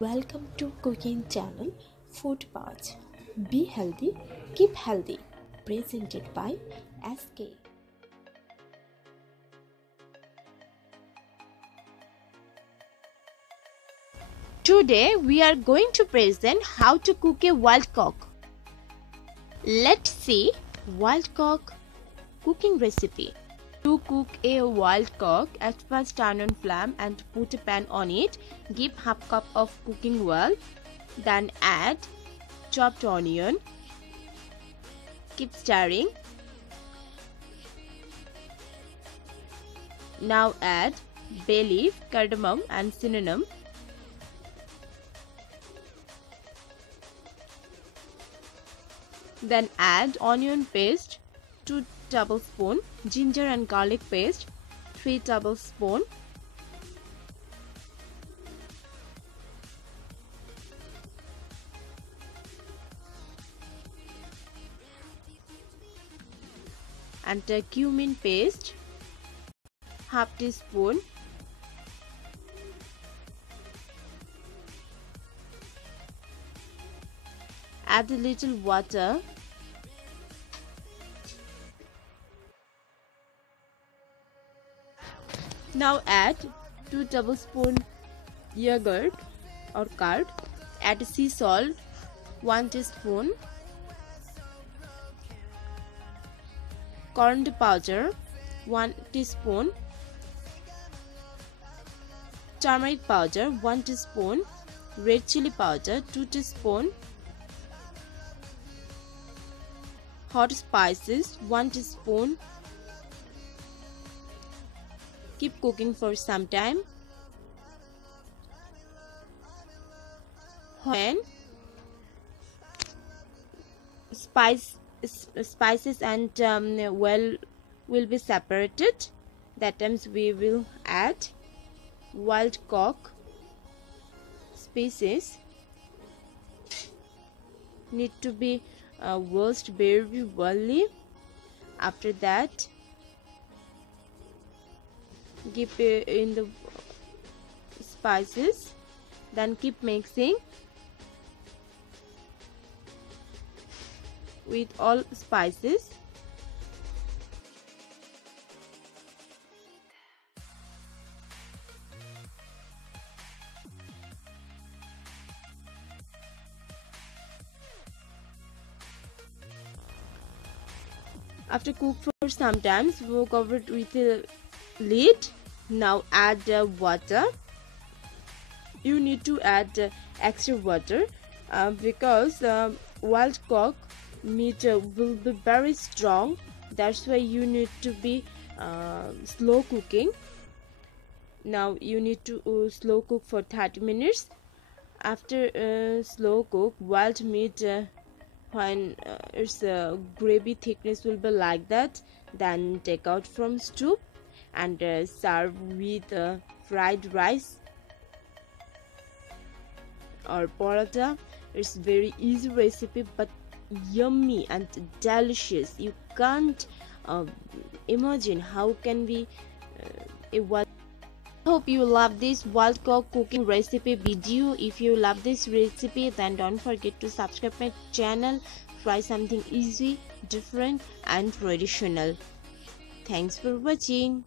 Welcome to cooking channel Food Patch. Be healthy, keep healthy. Presented by SK. Today we are going to present how to cook a wild cock. Let's see wild cock cooking recipe. To cook a wild cock, at first turn on flame and put a pan on it. Give half cup of cooking oil. Then add chopped onion. Keep stirring. Now add bay leaf, cardamom and cinnamon. Then add onion paste, 2 tablespoons, ginger and garlic paste, 3 tablespoons, and cumin paste, half teaspoon, add a little water. Now add 2 tablespoons yogurt or curd. Add sea salt 1 teaspoon, coriander powder 1 teaspoon, turmeric powder 1 teaspoon, red chili powder 2 teaspoon, hot spices 1 teaspoon. Keep cooking for some time. When spices and will be separated, that times we will add wild cock species. Need to be washed very well. After that, keep in the spices, then keep mixing with all spices. After cook for some time, we'll cover it with a lid. Now add water. You need to add extra water because wild cock meat will be very strong. That's why you need to be slow cooking. Now you need to slow cook for 30 minutes. After slow cook, wild meat when its gravy thickness will be like that, then take out from stew and serve with fried rice or paratha. It's very easy recipe but yummy and delicious. You can't imagine how can be a wild. Hope you love this wild cock cooking recipe video. If you love this recipe, then don't forget to subscribe my channel. Try something easy, different and traditional. Thanks for watching.